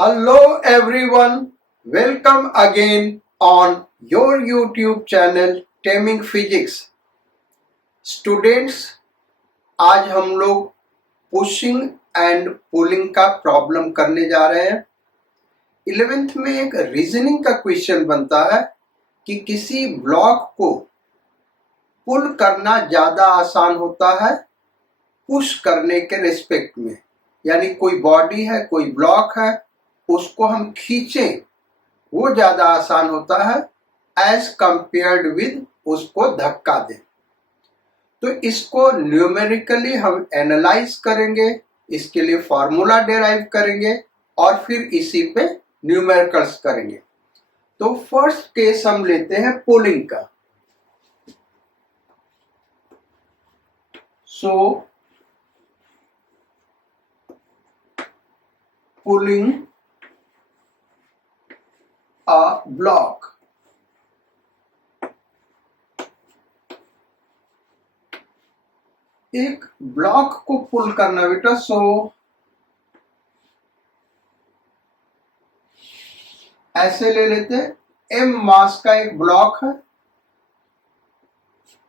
Hello everyone, welcome again on your YouTube channel Taming Physics. Students, आज हम लोग pushing and pulling का problem करने जा रहे हैं। 11th में एक रीजनिंग का क्वेश्चन बनता है कि किसी ब्लॉक को पुल करना ज्यादा आसान होता है पुश करने के रिस्पेक्ट में। यानी कोई बॉडी है, कोई ब्लॉक है, उसको हम खींचें वो ज्यादा आसान होता है एज कंपेयर्ड विद उसको धक्का दें। तो इसको न्यूमेरिकली हम एनालाइज करेंगे, इसके लिए फॉर्मूला डेराइव करेंगे और फिर इसी पे न्यूमेरिकल्स करेंगे। तो फर्स्ट केस हम लेते हैं पुलिंग का। सो पुलिंग a block. एक ब्लॉक को पुल करना बेटा। सो ऐसे ले लेते हैं, m मास का एक ब्लॉक है,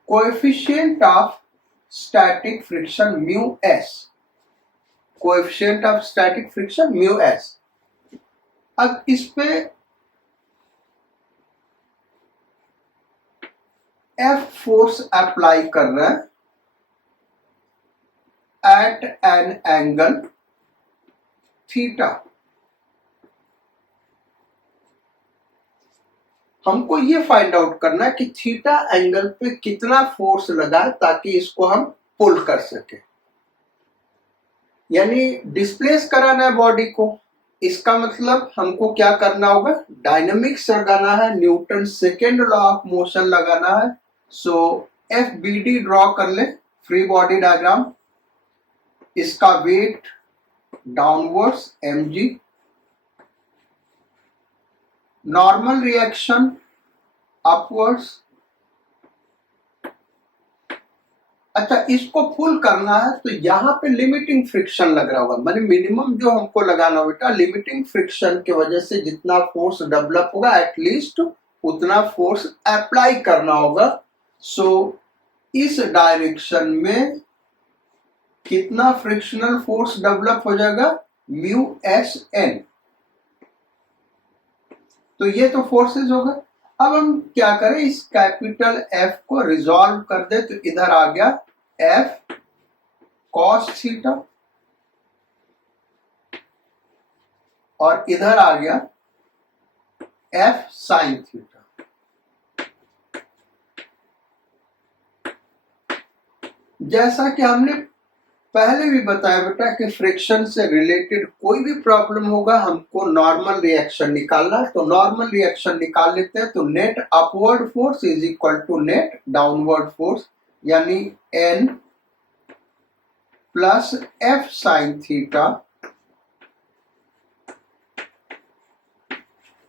coefficient of static friction mu s, coefficient of static friction mu s। अब इस पे F फोर्स अप्लाई कर रहा है एट एन एंगल थीटा। हमको ये फाइंड आउट करना है कि थीटा एंगल पे कितना फोर्स लगा है ताकि इसको हम पुल कर सके। यानी डिस्प्लेस कराना है बॉडी को। इसका मतलब हमको क्या करना होगा, डायनेमिक्स लगाना है, Newton second law of motion लगाना है। सो FBD ड्रॉ कर ले, फ्री बॉडी डायग्राम। इसका weight downwards mg, normal reaction upwards. अच्छा, इसको पुल करना है तो यहाँ पे लिमिटिंग फ्रिक्शन लग रहा होगा, माने मिनिमम जो हमको लगाना बेटा, लिमिटिंग फ्रिक्शन की वजह से जितना फोर्स डेवलप होगा एटलीस्ट उतना फोर्स अप्लाई करना होगा। सो इस डायरेक्शन में कितना फ्रिक्शनल फोर्स डेवलप हो जाएगा, म्यू एस एन। तो ये तो फोर्सेस हो गए। अब हम क्या करें, इस कैपिटल F को रिजॉल्व कर दे तो इधर आ गया F कॉस थीटा और इधर आ गया F साइन थीटा। जैसा कि हमने पहले भी बताया बेटा कि फ्रिक्शन से रिलेटेड कोई भी प्रॉब्लम होगा हमको नॉर्मल रिएक्शन निकालना है। तो नॉर्मल रिएक्शन निकाल लेते हैं। तो net upward force is equal to net downward force, यानी N plus F sine theta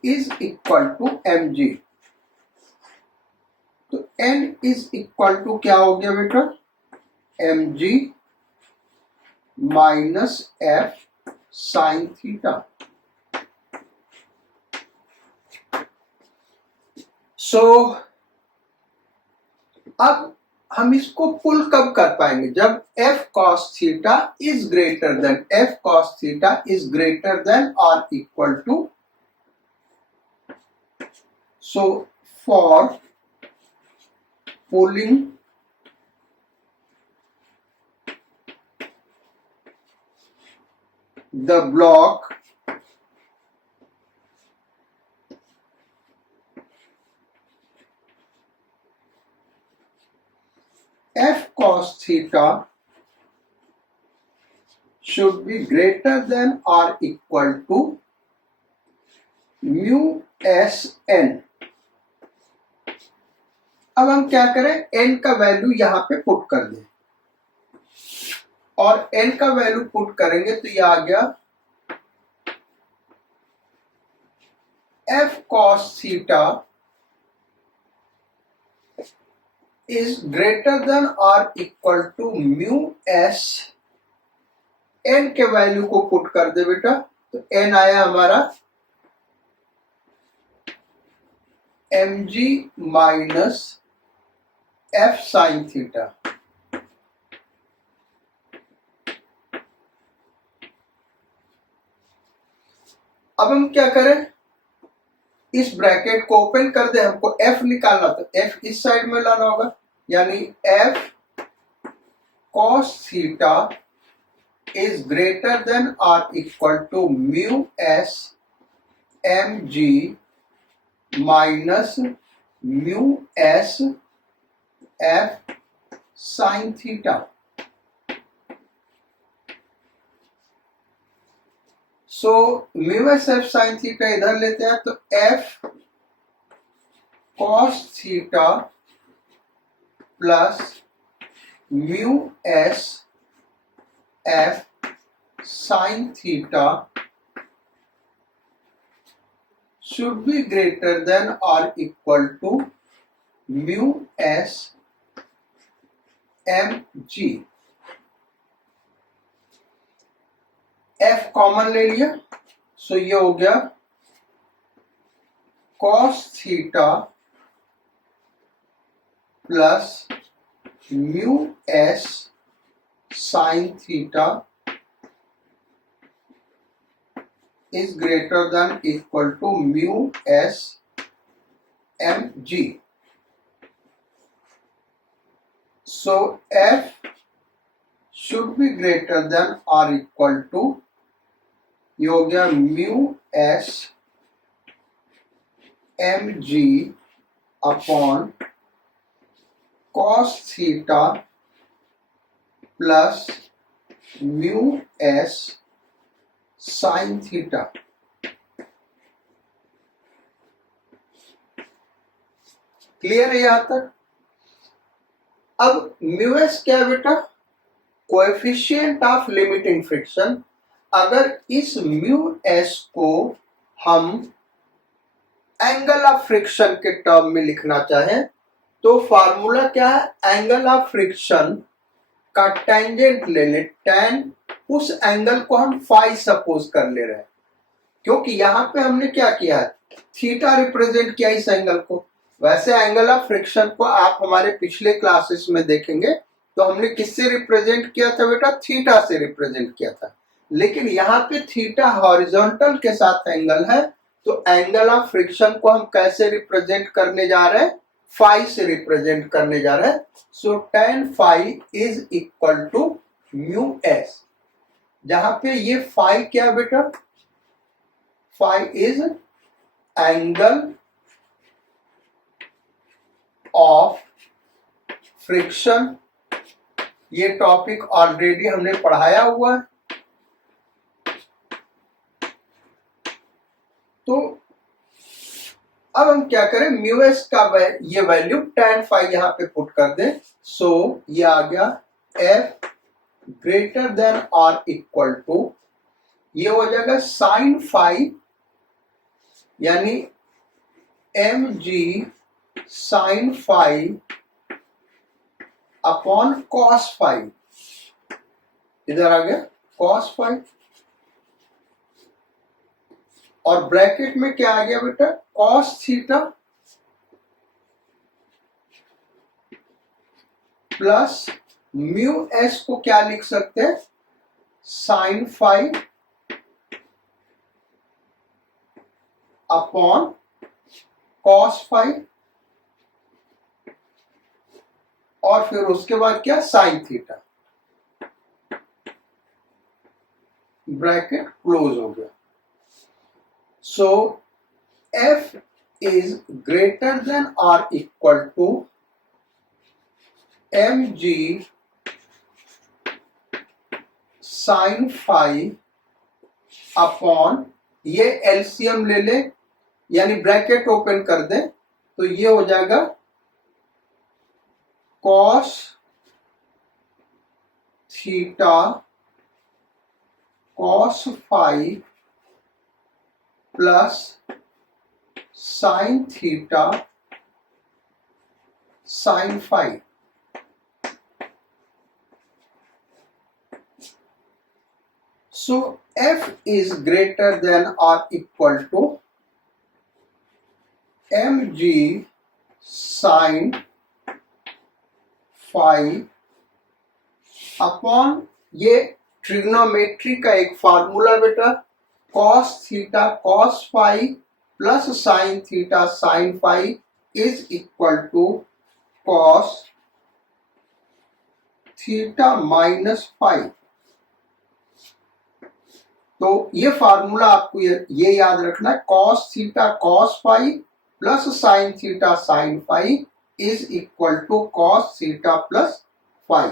is equal to mg। तो N इज इक्वल टू क्या हो गया बेटा, mg minus F sine theta. So अब हम इसको पुल कब कर पाएंगे, जब F cos theta is greater than, F cos theta is greater than और equal to. So for pulling the block F cos theta should be greater than or equal to mu s n। अब हम क्या करें, n का value यहां पे put कर दें और n का वैल्यू पुट करेंगे तो ये आ गया F cos theta is greater than or equal to mu s। n के वैल्यू को पुट कर दे बेटा तो n आया हमारा mg minus f sine theta. अब हम क्या करें, इस ब्रैकेट को ओपन कर दे, हमको f निकालना, तो f इस साइड में लाना होगा, यानी f cos theta is greater than और equal to mu s mg minus mu s f sine theta. So mu S F sine theta इधर लेते हैं, तो f cos theta plus mu S F sine theta should be greater than or equal to mu s mg। f common ले लिया, सो ये हो गया cos theta plus mu S sine theta is greater than equal to mu s mg। So f should be greater than or equal to, ये हो गया mu s mg upon cos theta plus mu s sine theta. Clear है यहां तक? अब mu S क्या है बेटा? Coefficient of limiting friction. अगर इस म्यू एस को हम एंगल ऑफ फ्रिक्शन के टर्म में लिखना चाहें, तो फॉर्मूला क्या है? एंगल ऑफ फ्रिक्शन का टेंजेंट ले ले, tan, उस एंगल को हम फाई सपोज कर ले रहे हैं, क्योंकि यहां पे हमने क्या किया है, थीटा रिप्रेजेंट किया इस एंगल को। वैसे एंगल ऑफ फ्रिक्शन को आप हमारे पिछले क्लासेस में देखेंगे तो हमने किससे रिप्रेजेंट किया था बेटा? थीटा से रिप्रेजेंट किया था। लेकिन यहाँ पे थीटा हॉरिजॉन्टल के साथ एंगल है, तो एंगल ऑफ फ्रिक्शन को हम कैसे रिप्रेजेंट करने जा रहे हैं? फाई से रिप्रेजेंट करने जा रहे हैं। So tan phi is equal to mu S, जहां पे ये फाई क्या बेटा? Phi is angle of friction. ये टॉपिक ऑलरेडी हमने पढ़ाया हुआ है। तो अब हम क्या करें, म्यू एस का ये वैल्यू tan फाई यहां पे पुट कर दें। सो ये आ गया f ग्रेटर देन और इक्वल टू, ये हो जाएगा साइन फाई, यानी mg sine phi upon cos phi. इधर आ गया कॉस फाई, और ब्रैकेट में क्या आ गया बेटा? Cos theta plus mu S को क्या लिख सकते हैं? Sine phi upon cos phi, और फिर उसके बाद क्या? Sine theta. ब्रैकेट क्लोज हो गया। सो f is greater than or equal to mg sin phi upon, ये एलसीएम ले ले, यानी ब्रैकेट ओपन कर दे, तो ये हो जाएगा cos theta cos phi plus sine theta sine phi. So f is greater than or equal to mg sin phi upon ये ट्रिग्नोमेट्री का एक फार्मूला बेटा, cos theta cos phi plus sin theta sin phi is equal to cos theta minus phi। तो ये formula आपको ये याद रखना है, cos theta cos phi plus sin theta sin phi is equal to cos theta plus phi।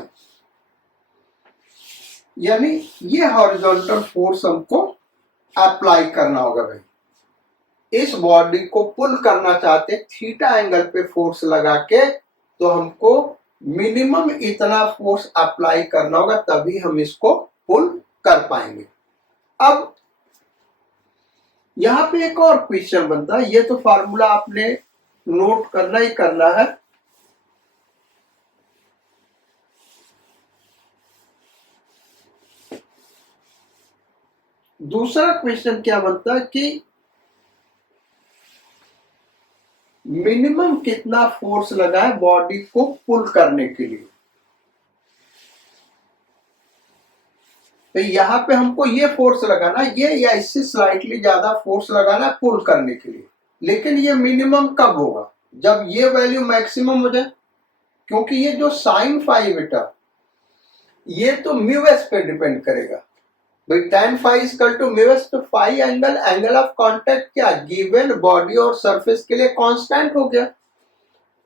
यानी ये horizontal force हमको अप्लाई करना होगा भाई। इस बॉडी को पुल करना चाहते थीटा एंगल पे फोर्स लगा के, तो हमको मिनिमम इतना फोर्स अप्लाई करना होगा, तभी हम इसको पुल कर पाएंगे। अब यहां पे एक और क्वेश्चन बनता है, ये तो फार्मूला आपने नोट करना ही करना है। दूसरा क्वेश्चन क्या बनता है कि मिनिमम कितना फोर्स लगा है बॉडी को पुल करने के लिए। तो यहां पे हमको ये फोर्स लगाना, ये या इससे स्लाइटली ज्यादा फोर्स लगाना है पुल करने के लिए। लेकिन ये मिनिमम कब होगा? जब ये वैल्यू मैक्सिमम हो जाए, क्योंकि ये जो साइन फाई बेटा ये तो म्यू एस पे डिपेंड करेगा भाई। tan phi equal to mu S, तो फाई एंगल ऑफ कांटेक्ट क्या गिवन बॉडी और सरफेस के लिए कांस्टेंट हो गया।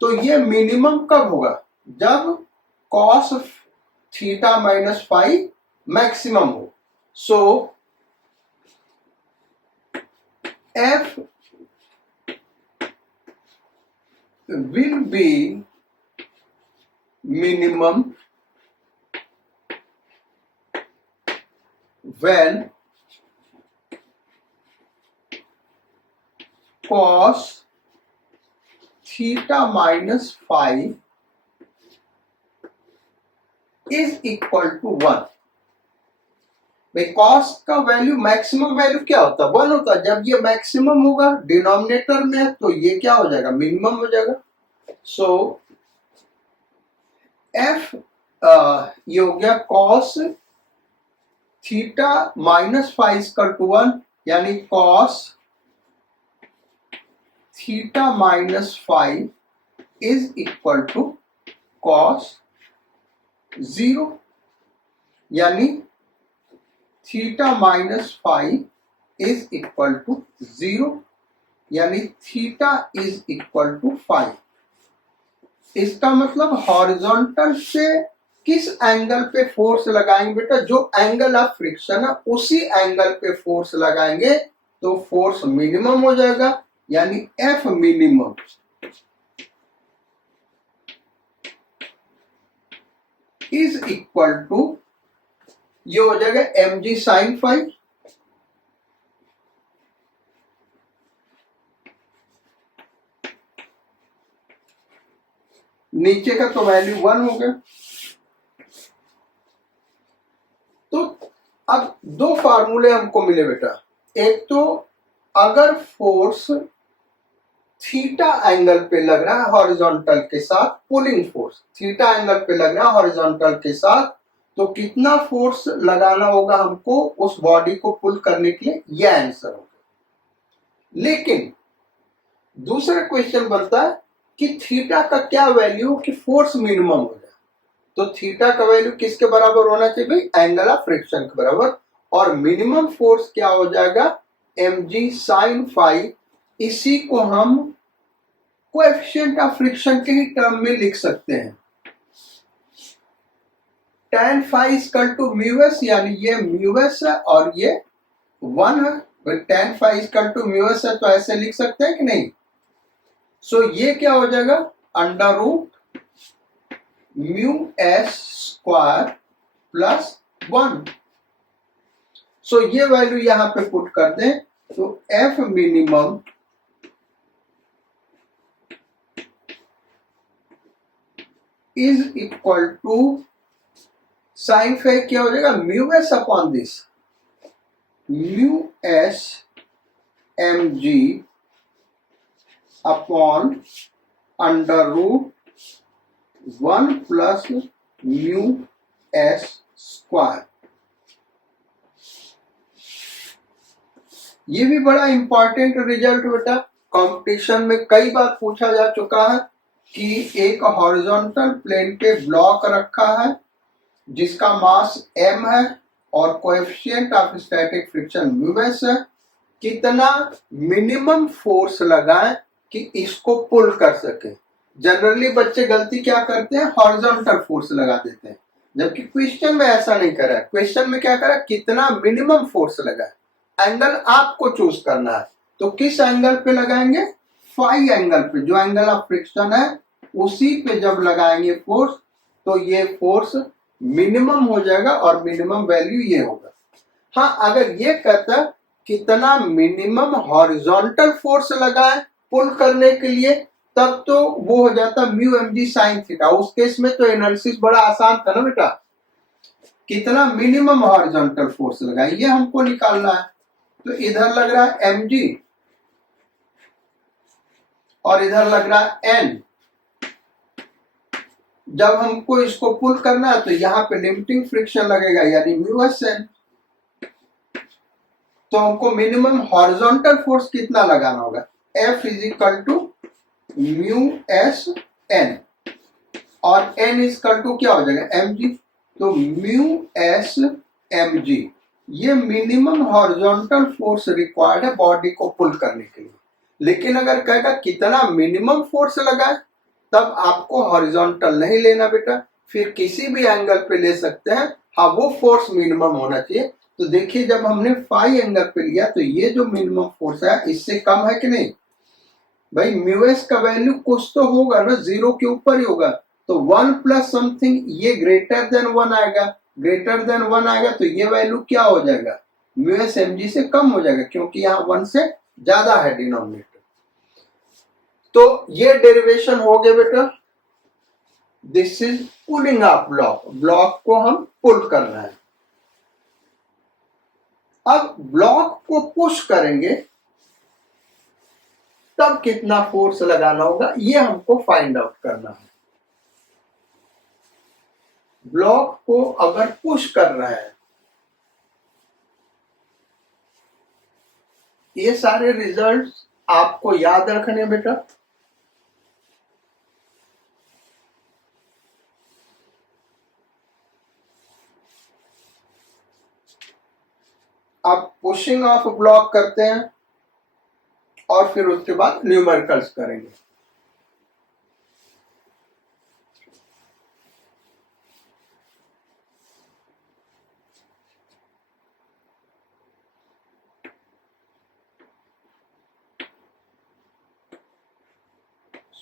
तो ये मिनिमम कब होगा? जब cos theta minus phi maximum हो। So F will be minimum when cos theta minus phi is equal to 1। भाई cos का वैल्यू मैक्सिमम वैल्यू क्या होता है? 1 होता है। जब ये मैक्सिमम होगा डिनोमिनेटर में है, तो ये क्या हो जाएगा? मिनिमम हो जाएगा। सो F ये हो गया cos theta minus phi equal to 1, यानी cos theta minus phi is equal to cos 0, यानी theta minus phi is equal to 0, यानी थीटा इज इक्वल टू 5। इसका मतलब हॉरिजॉन्टल से किस एंगल पे फोर्स लगाएंगे बेटा? जो एंगल ऑफ फ्रिक्शन है उसी एंगल पे फोर्स लगाएंगे, तो फोर्स मिनिमम हो जाएगा, यानी F minimum is equal to, ये हो जाएगा mg sin phi। नीचे का तो वैल्यू 1 हो गया। तो अब दो फार्मूले हमको मिले बेटा। एक तो अगर फोर्स थीटा एंगल पे लग रहा है हॉरिजॉन्टल के साथ, पुलिंग फोर्स थीटा एंगल पे लग रहा है हॉरिजॉन्टल के साथ, तो कितना फोर्स लगाना होगा हमको उस बॉडी को पुल करने के लिए? यह आंसर होगा। लेकिन दूसरा क्वेश्चन बनता है कि थीटा का क्या वैल्यू कि फोर्स मिनिमम हो जाए। तो थीटा का वैल्यू किसके बराबर होना चाहिए भाई? एंगल ऑफ फ्रिक्शन के बराबर। और मिनिमम फोर्स क्या हो जाएगा? mg sin phi। इसी को हम कोएफिशिएंट ऑफ फ्रिक्शन के ही टर्म में लिख सकते हैं। tan phi equal to mu S, यानी ये म्यू एस है और ये 1 है। tan phi equal to mu S है, तो ऐसे लिख सकते हैं कि नहीं? सो ये क्या हो जाएगा? Under root mu S square plus 1। So ये वैल्यू यहां पे पुट कर दें, तो F minimum is equal to sine phi क्या हो जाएगा? Mu S upon this. Mu S M G upon under root 1 plus mu S square. ये भी बड़ा इंपॉर्टेंट रिजल्ट बेटा, कंपटीशन में कई बार पूछा जा चुका है कि एक हॉरिजॉन्टल प्लेन पे ब्लॉक रखा है जिसका मास m है और coefficient of static friction mu s है, कितना मिनिमम फोर्स लगाएं कि इसको पुल कर सके। जनरली बच्चे गलती क्या करते हैं, हॉरिजॉन्टल फोर्स लगा देते हैं, जबकि क्वेश्चन में ऐसा नहीं करा है। क्वेश्चन में क्या करा, कितना मिनिमम फोर्स लगाए। एंगल आपको चूज करना है, तो किस एंगल पे लगाएंगे, फाई एंगल पे, जो एंगल ऑफ फ्रिक्शन है उसी पे जब लगाएंगे फोर्स तो ये फोर्स मिनिमम हो जाएगा और मिनिमम वैल्यू ये होगा। हाँ, अगर ये कहता कितना मिनिमम हॉरिजॉन्टल फोर्स लगाए पुल करने के लिए, तब तो वो हो जाता mu M G sine theta. उस केस में तो एनालिसिस बड़ा आसान था ना बेटा, कितना मिनिमम हॉरिजॉन्टल फोर्स लगाए ये हमको निकालना है। तो इधर लग रहा है एम जी और इधर लग रहा है एन। जब हमको इसको पुल करना है तो यहाँ पे लिमिटिंग फ्रिक्शन लगेगा यानी म्यू एस एन। तो हमको मिनिमम हॉरिजॉन्टल फोर्स कितना लगाना होगा, F is equal to mu S N और N इज इक्वल टू क्या हो जाएगा एम जी। तो म्यू एस एम जी ये मिनिमम हॉरिजॉन्टल फोर्स रिक्वायर्ड है बॉडी को पुल करने के लिए। लेकिन अगर कहेगा कितना मिनिमम फोर्स लगाए, तब आपको हॉरिजॉन्टल नहीं लेना बेटा, फिर किसी भी एंगल पे ले सकते हैं। हाँ, वो फोर्स मिनिमम होना चाहिए। तो देखिए जब हमने फाई एंगल पे लिया तो ये जो मिनिमम फोर्स है इससे कम है कि नहीं भाई, म्यू एस का वैल्यू कुछ तो होगा ना, 0 के ऊपर ही होगा। तो 1 प्लस समथिंग ये ग्रेटर देन 1 आएगा, ग्रेटर देन 1 आएगा तो ये वैल्यू क्या हो जाएगा, म्यू एस एम जी से कम हो जाएगा, क्योंकि यहाँ 1 से ज्यादा है डिनोमिनेटर। तो ये डेरिवेशन हो गया बेटा, this is pulling up block, block को हम पुल कर रहे हैं। अब ब्लॉक को पुश करेंगे तब कितना फोर्स लगाना होगा ये हमको फाइंड आउट करना है। ब्लॉक को अगर पुश कर रहे हैं, ये सारे रिजल्ट्स आपको याद रखने बेटा। आप पुशिंग ऑफ ब्लॉक करते हैं और फिर उसके बाद न्यूमेरिकल्स करेंगे।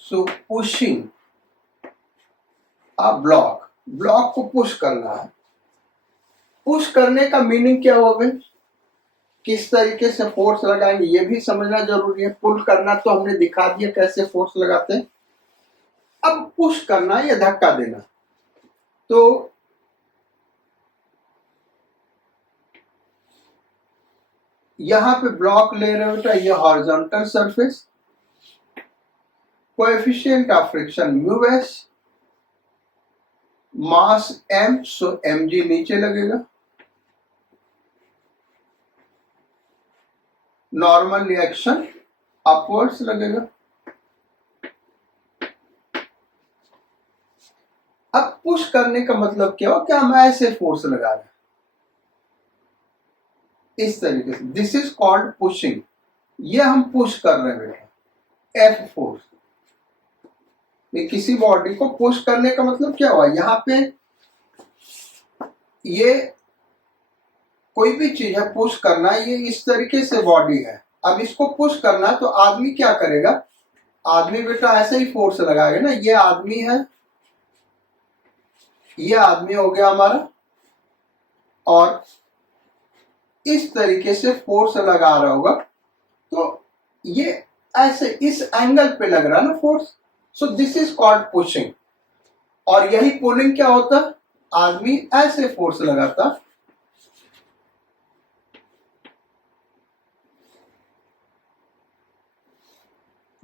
सो पुशिंग अ ब्लॉक, ब्लॉक को पुश करना है। पुश करने का मीनिंग क्या होगा, किस तरीके से फोर्स लगाएंगे ये भी समझना जरूरी है। पुल करना तो हमने दिखा दिया कैसे फोर्स लगाते हैं, अब पुश करना या धक्का देना। तो यहां पे ब्लॉक ले रहे हो बेटा, ये horizontal surface, coefficient of friction mu S, mass m, so M G नीचे लगेगा, नॉर्मल रिएक्शन अपवर्ड्स लगेगा। अब पुश करने का मतलब क्या हो, क्या हम ऐसे फोर्स लगा रहे हैं इस तरीके से, दिस इज कॉल्ड पुशिंग। ये हम पुश कर रहे हैं बेटा, एफ फोर्स। किसी बॉडी को पुश करने का मतलब क्या हुआ, यहां पे ये कोई भी चीज है पुश करना, ये इस तरीके से बॉडी है। अब इसको पुश करना है तो आदमी क्या करेगा, आदमी बेटा ऐसे ही फोर्स लगाएगा ना। ये आदमी है, ये आदमी हो गया हमारा, और इस तरीके से फोर्स लगा रहा होगा तो ये ऐसे इस एंगल पे लग रहा है ना force. So this is called pushing. और यही पुलिंग क्या होता, आदमी ऐसे फोर्स लगाता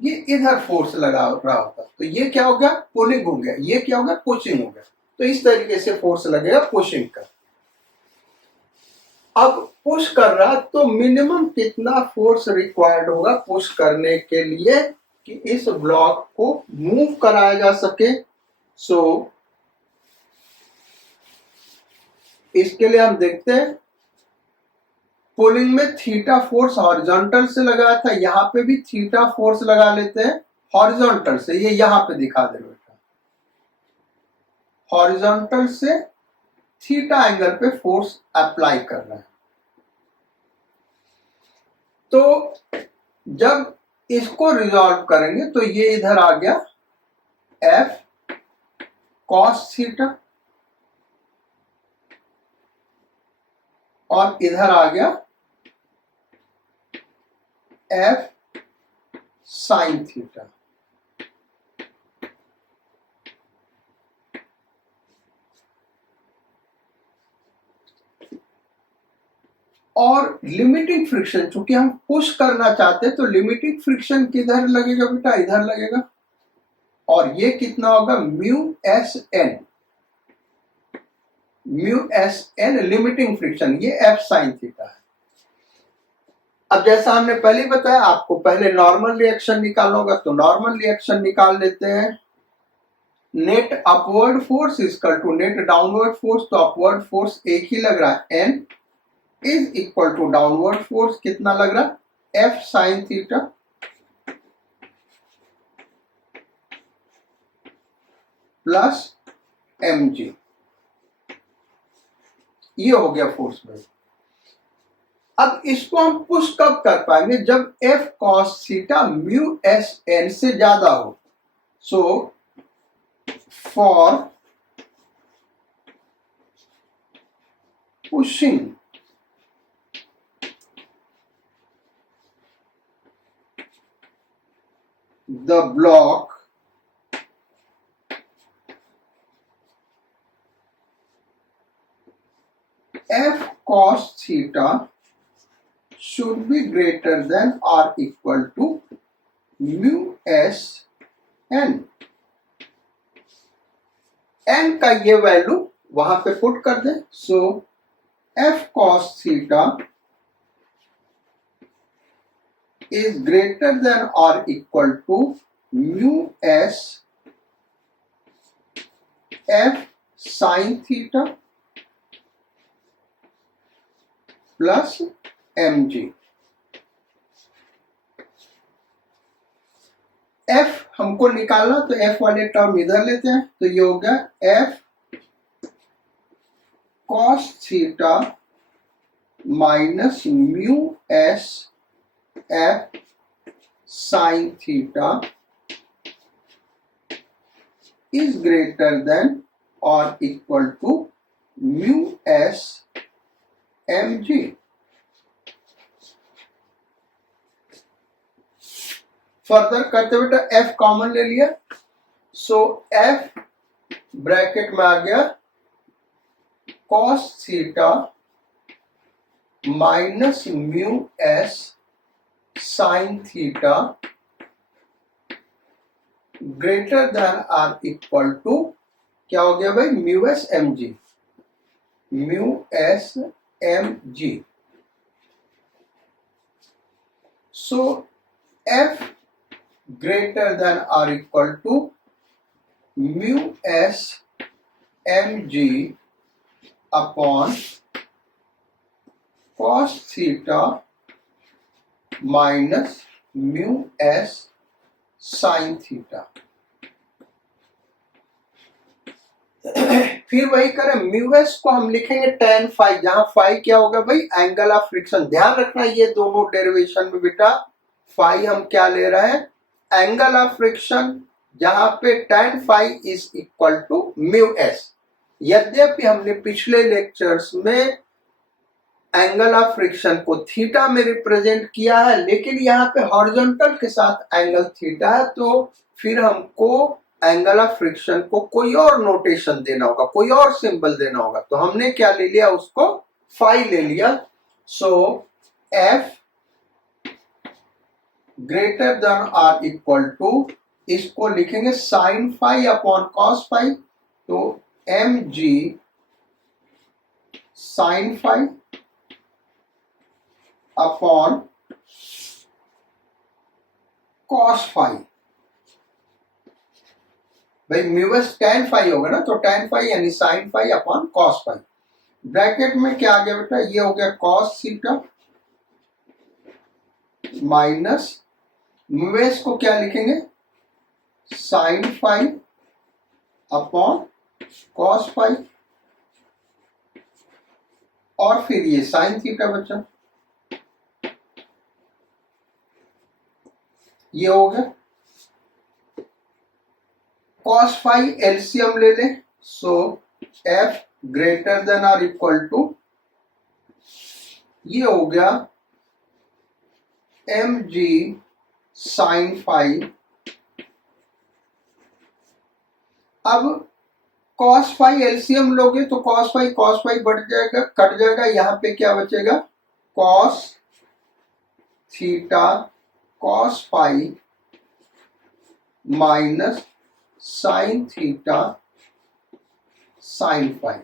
ये इधर फोर्स लगा रहा होता, तो ये क्या हो गया, पुलिंग हो गया, ये क्या हो गया, पुशिंग हो गया। तो इस तरीके से फोर्स लगेगा पुशिंग का। अब पुश कर रहा तो मिनिमम कितना फोर्स रिक्वायर्ड होगा पुश करने के लिए कि इस ब्लॉक को मूव कराया जा सके। सो इसके लिए हम देखते हैं, पुलिंग में थीटा फोर्स हॉरिजॉन्टल से लगाया था, यहां पे भी थीटा फोर्स लगा लेते हैं हॉरिजॉन्टल से। ये यहां पे दिखा दे बेटा, हॉरिजॉन्टल से थीटा एंगल पे फोर्स अप्लाई कर रहा है। तो जब इसको रिजॉल्व करेंगे तो ये इधर आ गया एफ कॉस थीटा और इधर आ गया एफ साइन थीटा। और लिमिटिंग फ्रिक्शन, चूंकि हम पुश करना चाहते हैं तो लिमिटिंग फ्रिक्शन किधर लगेगा बेटा, इधर लगेगा। और ये कितना होगा, mu S N, mu S N limiting friction, ये एफ साइन थीटा है। अब जैसा हमने पहले बताया, आपको पहले नॉर्मल रिएक्शन निकालना होगा, तो नॉर्मल रिएक्शन निकाल लेते हैं। Net upward force equal to net downward force, तो अपवर्ड फोर्स एक ही लग रहा है N is equal to downward force कितना लग रहा है, F sine theta plus M G. ये हो गया फोर्स भाई। अब इसको हम पुश कब कर पाएंगे, जब F cos theta mu S N से ज्यादा हो। So for pushing the block f cos theta should be greater than or equal to mu s n। n का ये वैल्यू वहां पे पुट कर दें। सो f cos theta is greater than or equal to mu s f sin theta plus mg। f हमको निकालना, तो f वाले टर्म इधर लेते हैं, तो ये हो गया f cos theta minus mu s f sin theta is greater than or equal to mu s mg। Further करते बेटा, f कॉमन ले लिया, सो f ब्रैकेट में आ गया cos theta minus mu s sine theta greater than or equal to क्या हो गया भाई, mu S M G, mu S M G. So F greater than or equal to mu S M G upon cos theta minus mu S sine theta. फिर वही करें, mu S को हम लिखेंगे tan फाई, जहां phi क्या होगा भाई, एंगल ऑफ फ्रिक्शन। ध्यान रखना ये दोनों डेरिवेशन में बेटा फाई हम क्या ले रहे हैं, एंगल ऑफ फ्रिक्शन, जहां पे tan phi is equal to mu S. यद्यपि हमने पिछले लेक्चर्स में एंगल ऑफ फ्रिक्शन को थीटा में रिप्रेजेंट किया है, लेकिन यहाँ पे हॉरिजॉन्टल के साथ एंगल थीटा है, तो फिर हमको एंगल ऑफ फ्रिक्शन को कोई और नोटेशन देना होगा, कोई और सिंबल देना होगा। तो हमने क्या ले लिया, उसको फाई ले लिया। So F greater than or equal to, इसको लिखेंगे sine phi upon cos phi, तो M G sine phi upon cos phi. भाई म्यूएस टेन फाई होगा ना, तो टेन फाई यानी sine phi upon cos phi. Bracket में क्या आ गया बेटा, ये हो गया कॉस थीटा माइनस म्यूएस को क्या लिखेंगे sine phi upon cos phi, और फिर ये साइन थीटा बचा, ये हो गया कॉस फाई एलसीएम ले लें, सो एफ ग्रेटर देन और इक्वल टू, ये हो गया एम जी साइन फाई। अब कॉस फाई एलसीएम लोगे तो कॉस फाई बढ़ जाएगा, कट जाएगा, यहां पे क्या बचेगा cos theta cos phi minus sine theta sine phi.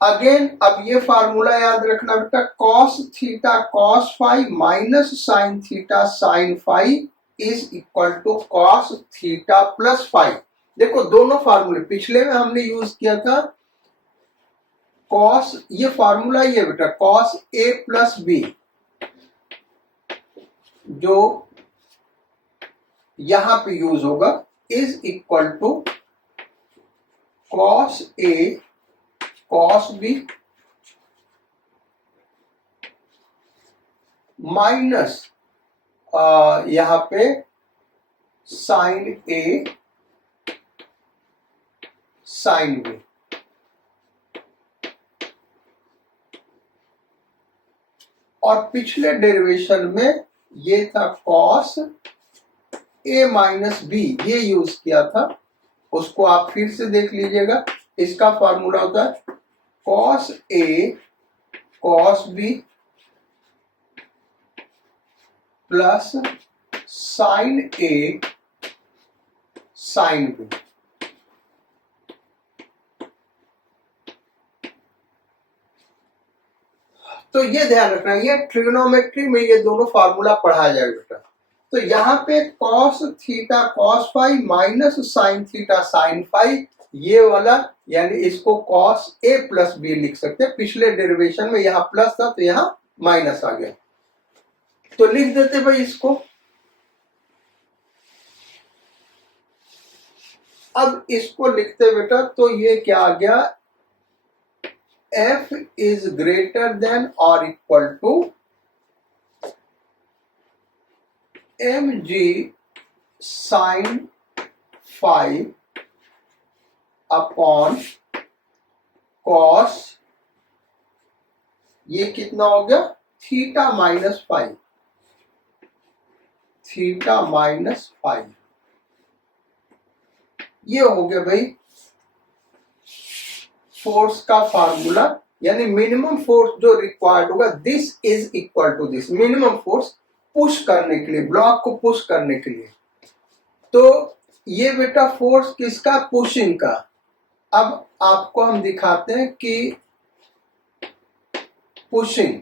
Again अब ये फार्मूला याद रखना बेटा, cos theta cos phi minus sine theta sine phi is equal to cos theta plus phi. देखो दोनों फार्मूले पिछले में हमने यूज किया था कॉस, ये फार्मूला ये बेटा कॉस ए प्लस बी, जो यहां पे यूज होगा, is equal to cos A cos B minus यहां पे साइन ए साइन बी। और पिछले डेरिवेशन में ये था कॉस ए माइनस बी, ये यूज किया था, उसको आप फिर से देख लीजिएगा। इसका फॉर्मूला होता है cos A cos B plus sign A sine B. तो ये ध्यान रखना, ये ट्रिग्नोमेट्री में ये दोनों फार्मूला पढ़ाया जाएगा बेटा। तो यहाँ पे cos theta cos phi minus sine theta sine phi, ये वाला यानी इसको कॉस ए प्लस बी लिख सकते हैं। पिछले डेरिवेशन में यहाँ प्लस था तो यहाँ माइनस आ गया, तो लिख देते भाई इसको। अब इसको लिखते बेटा तो ये क्या आ गया, f is greater than or equal to mg sin phi upon cos, ये कितना हो गया theta minus phi, theta minus phi, ये हो गया भाई फोर्स का फार्मूला, यानी मिनिमम फोर्स जो रिक्वायर्ड होगा, this is equal to this, minimum force push करने के लिए, ब्लॉक को पुश करने के लिए। तो ये बेटा फोर्स किसका, पुशिंग का। अब आपको हम दिखाते हैं कि पुशिंग,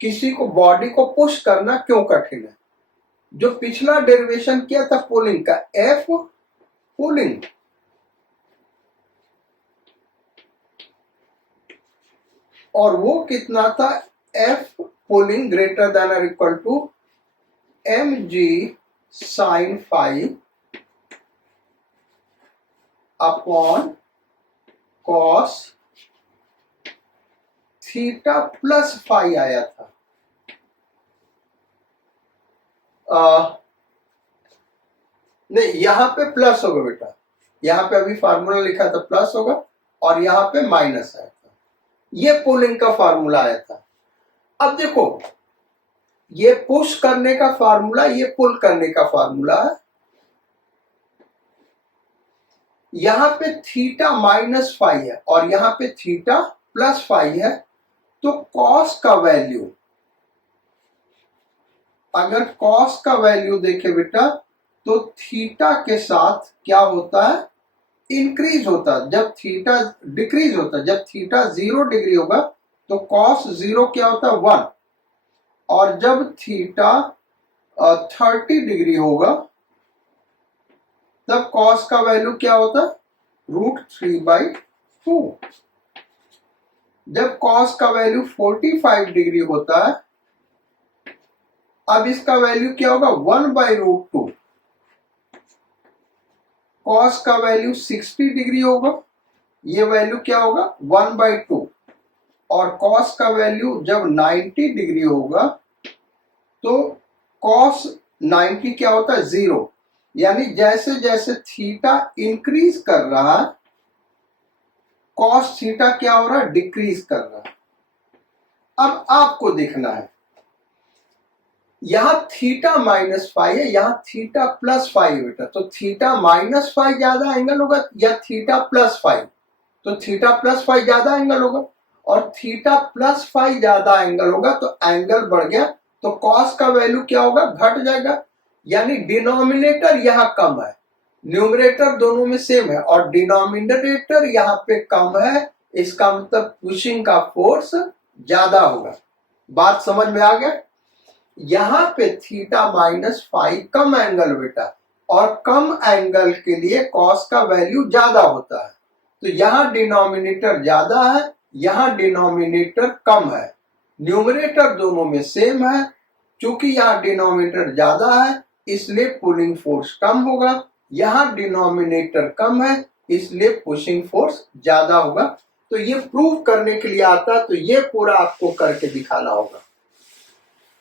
किसी को बॉडी को पुश करना क्यों कठिन है। जो पिछला डेरिवेशन किया था पुलिंग का, एफ पुलिंग, और वो कितना था, एफ पुलिंग ग्रेटर देन और equal to M G sine phi upon cos theta plus phi आया था। नहीं, यहां पे प्लस होगा बेटा, यहां पे अभी फार्मूला लिखा था प्लस होगा, और यहां पे माइनस आया था, ये पुलिंग का फार्मूला आया था। अब देखो, ये पुश करने का फार्मूला, ये पुल करने का फार्मूला है। यहां पे थीटा माइनस फाइव है और यहां पे थीटा प्लस फाइव है, तो कॉस का वैल्यू, अगर कॉस का वैल्यू देखे बेटा तो थीटा के साथ क्या होता है, इंक्रीज होता है। जब थीटा डिक्रीज होता है, जब थीटा 0 डिग्री होगा तो कॉस 0 क्या होता है, 1। और जब थीटा 30 डिग्री होगा तब कॉस का वैल्यू क्या होता है, √3/2। जब कॉस का वैल्यू 45 डिग्री होता है, अब इसका वैल्यू क्या होगा, 1/√2। कॉस का वैल्यू 60 डिग्री होगा, ये वैल्यू क्या होगा, 1/2। और कॉस का वैल्यू जब 90 डिग्री होगा तो कॉस 90 क्या होता है, 0। यानी जैसे जैसे थीटा इंक्रीज कर रहा है, कॉस थीटा क्या हो रहा है, डिक्रीज कर रहा है। अब आपको देखना है, यहां थीटा -5 है, यहां थीटा +5 है बेटा। तो थीटा -5 ज्यादा एंगल होगा या थीटा +5, तो थीटा +5 ज्यादा एंगल होगा। और थीटा +5 ज्यादा एंगल होगा तो एंगल बढ़ गया, तो कॉस का वैल्यू क्या होगा, घट जाएगा। यानी डिनोमिनेटर यहां कम है, न्यूमरेटर दोनों में सेम है और डिनोमिनेटर यहां पे कम है। इसका मतलब पुशिंग का फोर्स ज्यादा होगा। बात समझ में आ गया। यहां पे थीटा -5 कम एंगल बेटा, और कम एंगल के लिए कॉस का वैल्यू ज्यादा होता है। तो यहां डिनोमिनेटर ज्यादा है, यहां डिनोमिनेटर कम है। न्यूमरेटर दोनों में सेम है, क्योंकि यहां डिनोमिनेटर ज्यादा है इसलिए पुलिंग फोर्स कम होगा, यहां डिनोमिनेटर कम है इसलिए पुशिंग फोर्स ज्यादा होगा। तो ये प्रूव करने के लिए आता, तो ये पूरा आपको करके दिखाना होगा।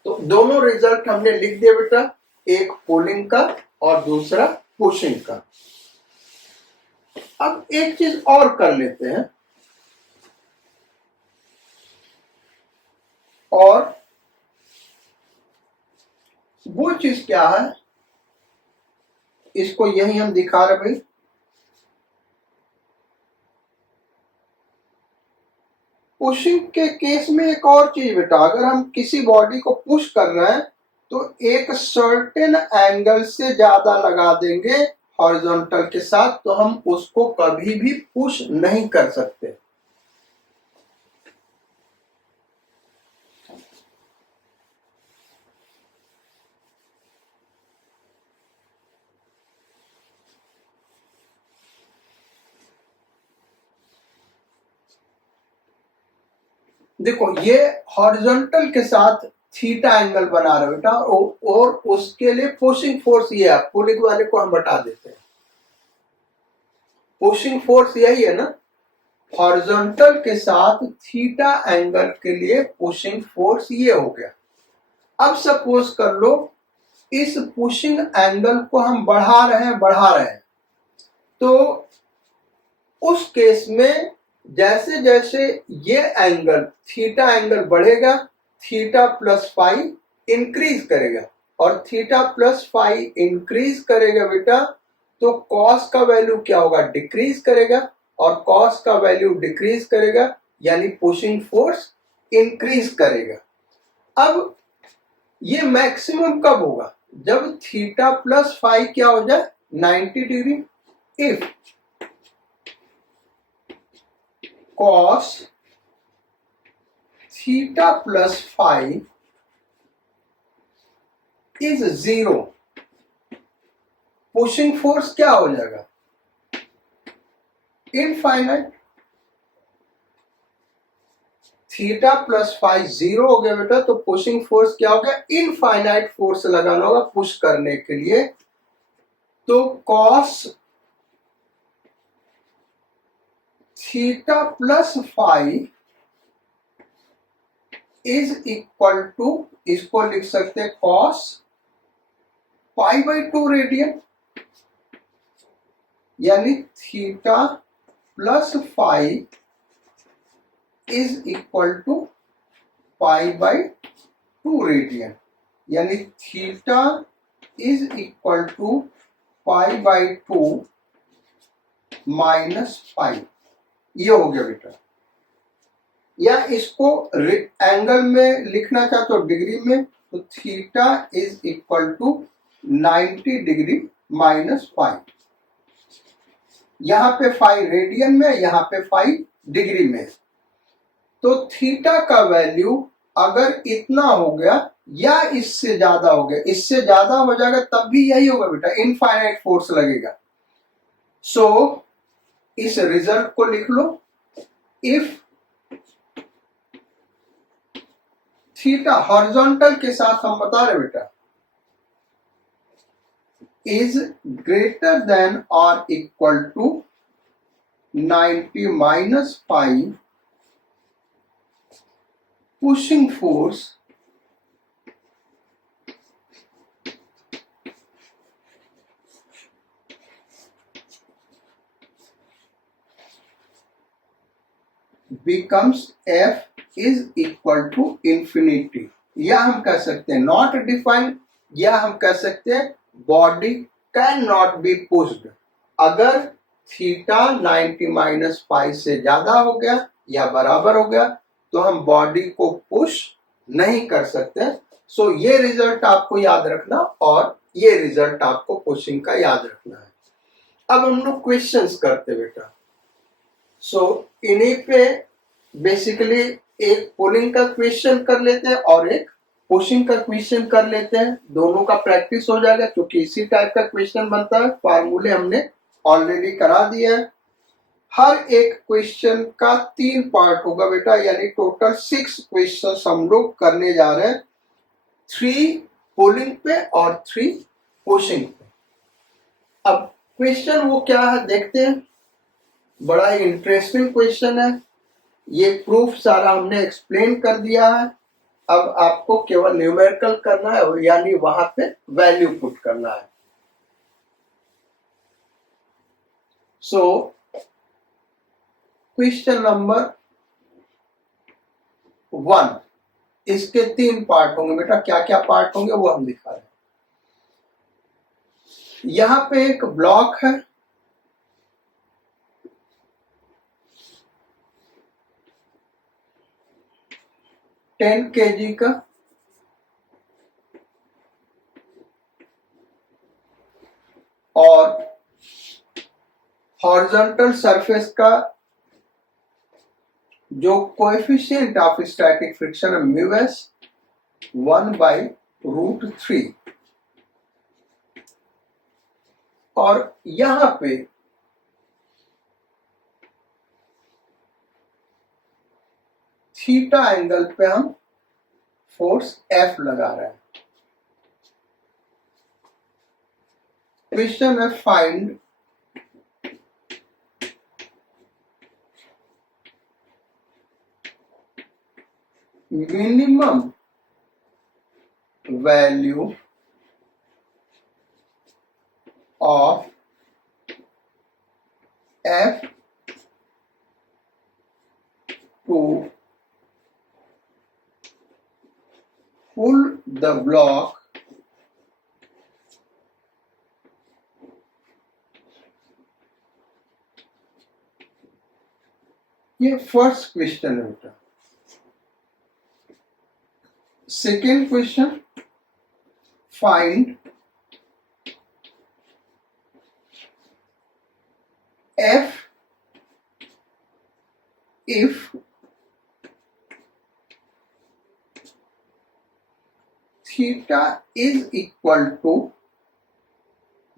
तो दोनों रिजल्ट हमने लिख दिया बेटा, एक पुलिंग का और दूसरा पुशिंग का। अब एक चीज और कर लेते हैं, और वो चीज क्या है, इसको यही हम दिखा रहे भाई। पुशिंग के केस में एक और चीज बेटा, अगर हम किसी बॉडी को पुश कर रहे हैं तो एक सर्टेन एंगल से ज्यादा लगा देंगे हॉरिजॉन्टल के साथ, तो हम उसको कभी भी पुश नहीं कर सकते। देखो ये हॉरिजॉन्टल के साथ थीटा एंगल बना रहे बेटा, और उसके लिए पुशिंग फोर्स ये है, पुलिंग वाले को हम बता देते हैं। पुशिंग फोर्स यही है ना, हॉरिजॉन्टल के साथ थीटा एंगल के लिए पुशिंग फोर्स ये हो गया। अब सपोज कर लो इस पुशिंग एंगल को हम बढ़ा रहे हैं, तो उस केस में जैसे जैसे ये एंगल थीटा एंगल बढ़ेगा, थीटा +5 इंक्रीज करेगा, और थीटा +5 इंक्रीज करेगा बेटा, तो कॉस का वैल्यू क्या होगा, डिक्रीज करेगा, और कॉस का वैल्यू डिक्रीज करेगा, यानी पुशिंग फोर्स इंक्रीज करेगा। अब ये मैक्सिमम कब होगा, जब थीटा +5 क्या हो जाए, 90 degree. If cos theta +5 is 0, pushing force क्या हो जाएगा, इनफाइनाइट। थीटा +5 0 हो गया बेटा, तो पुशिंग फोर्स क्या हो गया, इनफाइनाइट फोर्स लगाना होगा पुश करने के लिए। तो cos theta +5 is equal to, इसको लिख सकते हैं cos π/2 रेडियन, यानी theta +5 is equal to π/2 radian, यानी थीटा इज इक्वल टू π/2 -5। ये हो गया बेटा। या इसको एंगल में लिखना चाहते हो डिग्री में, तो theta is equal to 90 degree minus 5। यहां पे 5 रेडियन में, यहां पे 5 डिग्री में। तो थीटा का वैल्यू अगर इतना हो गया या इससे ज्यादा हो गया, इससे ज्यादा हो जाएगा तब भी यही होगा बेटा, इनफाइनाइट फोर्स लगेगा। सो इस रिजल्ट को लिख लो, इफ थीटा हॉरिजॉन्टल के साथ हम बता रहे बेटा इज ग्रेटर देन और equal to 90 minus 5, pushing force becomes f is equal to infinity, या हम कह सकते हैं नॉट डिफाइंड, या हम कह सकते हैं body can not be pushed. अगर थीटा 90 माइनस 5 से ज्यादा हो गया या बराबर हो गया तो हम बॉडी को पुश नहीं कर सकते। सो ये रिजल्ट आपको याद रखना और ये रिजल्ट आपको पुशिंग का याद रखना है। अब हम लोग क्वेश्चंस करते बेटा। सो इन्हीं पे बेसिकली एक पुलिंग का क्वेश्चन कर लेते हैं और एक पुशिंग का क्वेश्चन कर लेते हैं, दोनों का प्रैक्टिस हो जाएगा क्योंकि इसी टाइप का क्वेश्चन बनता है। फार्मूले हमने ऑलरेडी करा दिया है। हर एक क्वेश्चन का 3 पार्ट होगा बेटा, यानी टोटल 6 क्वेश्चन हम लोग करने जा रहे हैं, 3 पुलिंग पे और 3 पुशिंग पे। अब क्वेश्चन वो क्या है देखते हैं। बड़ा ही इंटरेस्टिंग क्वेश्चन है, ये प्रूफ सारा हमने एक्सप्लेन कर दिया है। अब आपको केवल न्यूमेरिकल करना है, यानी वहां पे वैल्यू पुट करना है। सो क्वेश्चन नंबर 1, इसके 3 पार्ट होंगे बेटा। क्या क्या पार्ट होंगे वो हम दिखा रहे हैं। यहां पे एक ब्लॉक है, टेन kg का, और हॉरिजॉन्टल सरफेस का जो कोएफिशिएंट ऑफ स्टैटिक फ्रिक्शन है म्यू एस 1/√3, और यहां पे थीटा एंगल पे हम फोर्स F लगा रहे हैं। क्वेश्चन है find minimum value of F to pull the block ये फर्स्ट क्वेश्चन है बेटा। Second question, find F if theta is equal to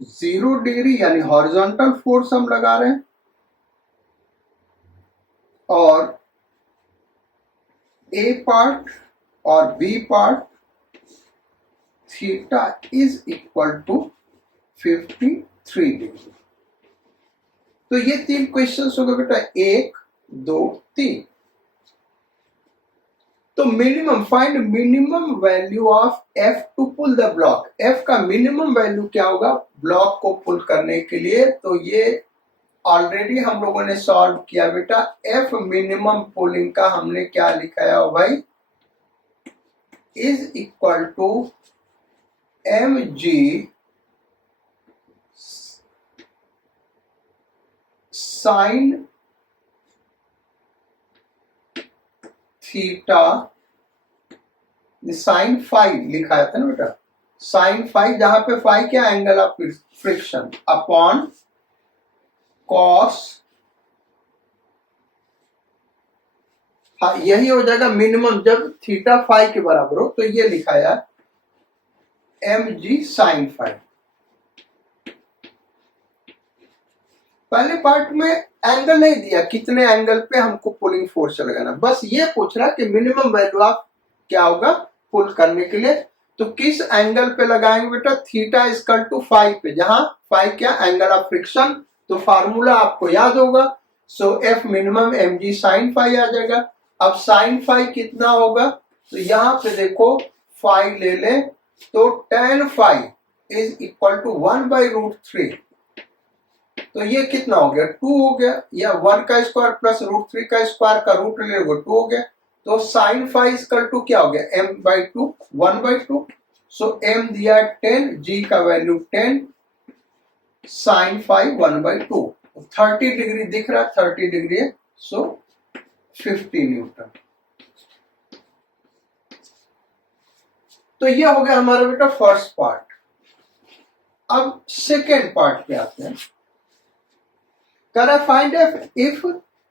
0 degree, यानी हॉरिजॉन्टल फोर्स हम लगा रहे हैं, और ए पार्ट और B part theta is equal to 53 degree. तो ये 3 क्वेश्चंस हो गए बेटा, 1 2 3। तो minimum, find minimum value of F to pull the block. F का मिनिमम वैल्यू क्या होगा ब्लॉक को पुल करने के लिए, तो ये ऑलरेडी हम लोगों ने सॉल्व किया बेटा। F मिनिमम पुलिंग का हमने क्या लिखा है भाई, is equal to mg sine theta sine phi लिखा था ना बेटा, साइन फाइव, जहां पे फाइव क्या angle of friction, upon cos, हाँ यही हो जाएगा मिनिमम जब थीटा फाइव के बराबर हो, तो ये लिखा है एम जी साइन फाइव। पहले पार्ट में एंगल नहीं दिया, कितने एंगल पे हमको पुलिंग फोर्स लगाना, बस ये पूछ रहा कि मिनिमम वैल्यू ऑफ क्या होगा पुल करने के लिए, तो किस एंगल पे लगाएंगे बेटा, थीटा इक्वल टू फाइव पे, जहां फाइव क्या एंगल ऑफ फ्रिक्शन, तो फार्मूला आपको याद होगा, so F minimum M G sine phi आ जाएगा। अब साइन फाइव कितना होगा, तो यहां पे देखो फाइव ले लें, तो tan phi is equal to 1/√3, तो ये कितना हो गया 2 हो गया, या 1 का स्क्वायर प्लस √3 का स्क्वायर का रूट ले लो 2 हो गया, तो साइन फाइव इक्वल टू क्या हो गया m/2 1/2, सो m दिया 10, g का वैल्यू 10, साइन फाइव 1/2, 30 डिग्री दिख रहा है, 30 डिग्री है, सो 50 न्यूटन। तो ये हो गया हमारा बेटा फर्स्ट पार्ट। अब सेकेंड पार्ट पे आते हैं, कर find if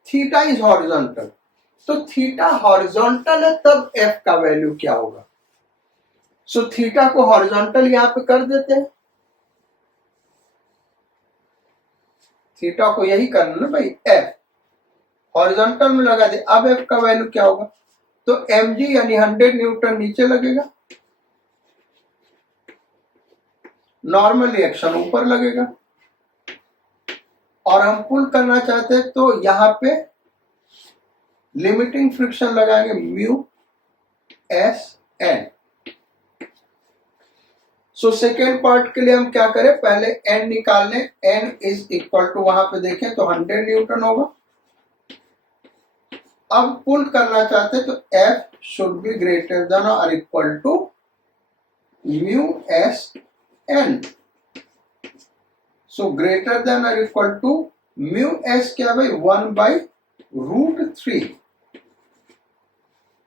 theta is horizontal, तो थीटा हॉरिजॉन्टल है तब एफ का वैल्यू क्या होगा, सो थीटा को हॉरिजॉन्टल यहां पे कर देते हैं, थीटा को यही करना ना भाई, एफ हॉरिजॉन्टल में लगा दे, अब एफ का वैल्यू क्या होगा, तो mg यानी 100 न्यूटन नीचे लगेगा, नॉर्मल रिएक्शन ऊपर लगेगा, और हम पुल करना चाहते हैं तो यहां पे लिमिटिंग फ्रिक्शन लगाएंगे mu S N. So second part के लिए हम क्या करें, पहले एन निकाल लें, एन इज इक्वल टू वहां पे देखें तो 100 न्यूटन होगा। अब पुल करना चाहते हैं तो F should be greater than और equal to mu S N, so greater than और इक्वल टू म्यू एस क्या भाई 1/√3,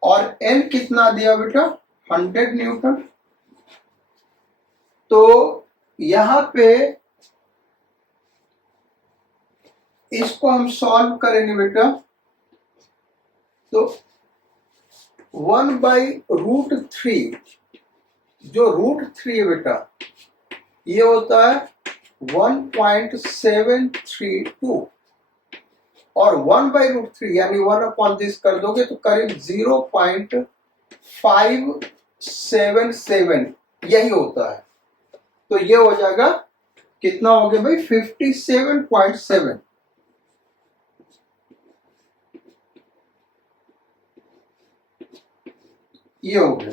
और एन कितना दिया बेटा 100 न्यूटन। तो यहां पे इसको हम सॉल्व करेंगे बेटा, तो 1/√3, जो √3 है बेटा ये होता है 1.732, और 1/√3 यानी 1 अपॉन दिस कर दोगे तो करीब 0.577 यही होता है, तो ये हो जाएगा कितना हो गया भाई 57.7। ये हो गया।